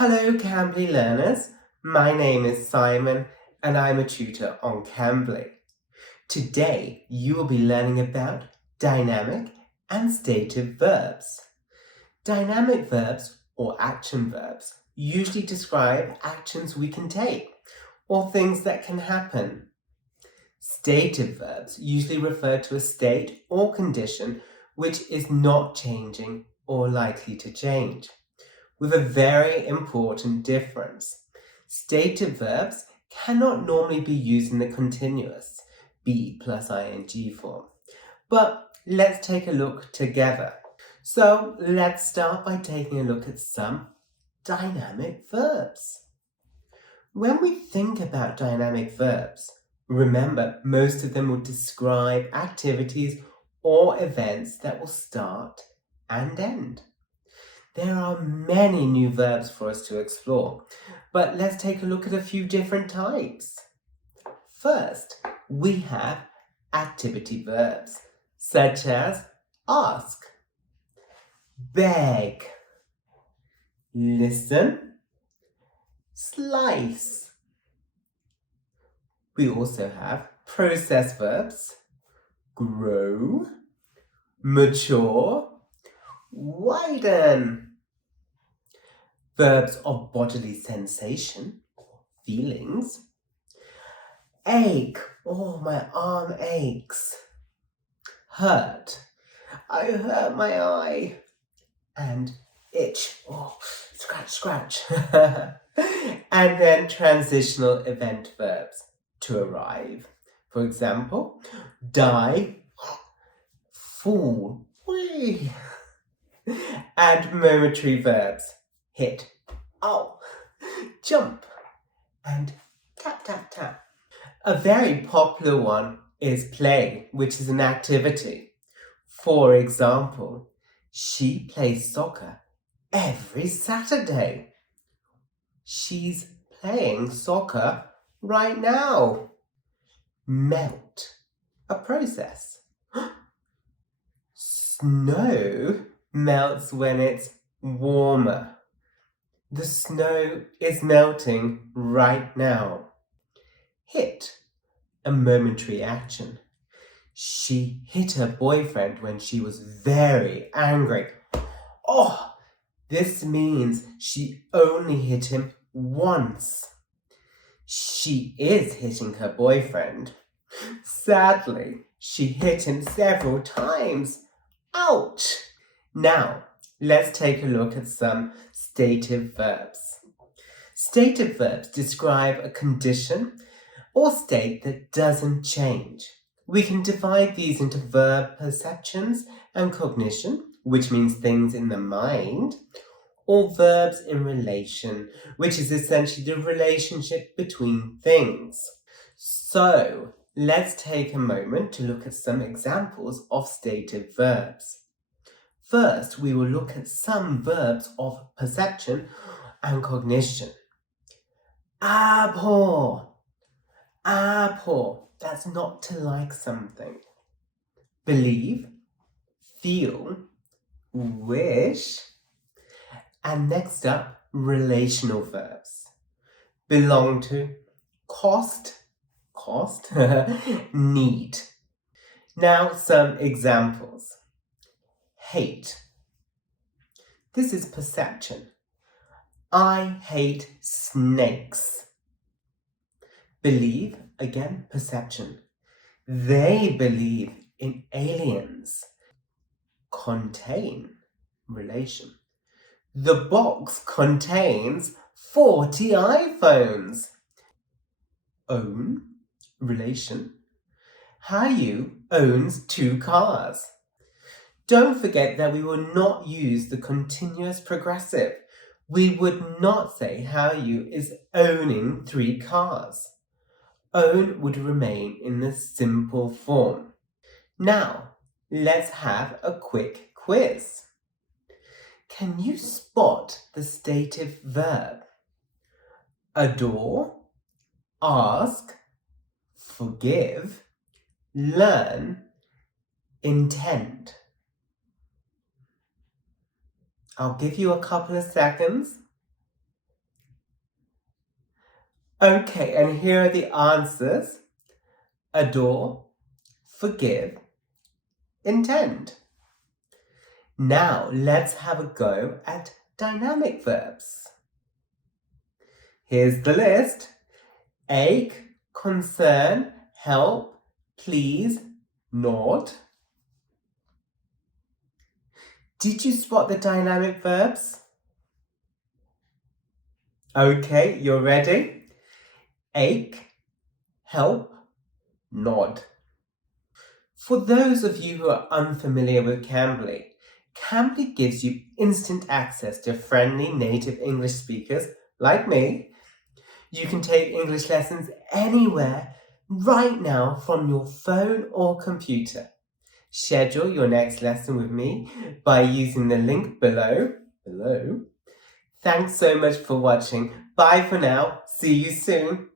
Hello, Cambly learners. My name is Simon and I'm a tutor on Cambly. Today, you will be learning about dynamic and stative verbs. Dynamic verbs or action verbs usually describe actions we can take or things that can happen. Stative verbs usually refer to a state or condition which is not changing or likely to change, with a very important difference. Stative verbs cannot normally be used in the continuous be plus ing form. But let's take a look together. So let's start by taking a look at some dynamic verbs. When we think about dynamic verbs, remember most of them will describe activities or events that will start and end. There are many new verbs for us to explore, but let's take a look at a few different types. First, we have activity verbs, such as ask, beg, listen, slice. We also have process verbs, grow, mature, widen. Verbs of bodily sensation, feelings. Ache, oh, my arm aches. Hurt, I hurt my eye. And itch, oh, scratch, scratch. And then transitional event verbs, to arrive. For example, die, fall, whee. And momentary verbs, hit, ow, jump, and tap, tap, tap. A very popular one is play, which is an activity. For example, she plays soccer every Saturday. She's playing soccer right now. Melt, a process. Snow melts when it's warmer. The snow is melting right now. Hit, a momentary action. She hit her boyfriend when she was very angry. Oh, this means she only hit him once. She is hitting her boyfriend. Sadly, she hit him several times. Ouch! Now, let's take a look at some stative verbs. Stative verbs describe a condition or state that doesn't change. We can divide these into verb perceptions and cognition, which means things in the mind, or verbs in relation, which is essentially the relationship between things. So, let's take a moment to look at some examples of stative verbs. First, we will look at some verbs of perception and cognition. Apple, apple, that's not to like something. Believe, feel, wish, and next up, relational verbs. Belong to, cost, need. Now some examples. Hate. This is perception. I hate snakes. Believe, again, perception. They believe in aliens. Contain, relation. The box contains 40 iPhones. Own, relation. Hayu owns 2 cars. Don't forget that we will not use the continuous progressive. We would not say Hayu is owning 3 cars. Own would remain in the simple form. Now, let's have a quick quiz. Can you spot the stative verb? Adore, ask, forgive, learn, intend. I'll give you a couple of seconds. Okay, and here are the answers. Adore, forgive, intend. Now let's have a go at dynamic verbs. Here's the list. Ache, concern, help, please, nod. Did you spot the dynamic verbs? Okay, you're ready? Ache, help, nod. For those of you who are unfamiliar with Cambly, Cambly gives you instant access to friendly native English speakers like me. You can take English lessons anywhere right now from your phone or computer. Schedule your next lesson with me by using the link below. Thanks so much for watching. Bye for now. See you soon.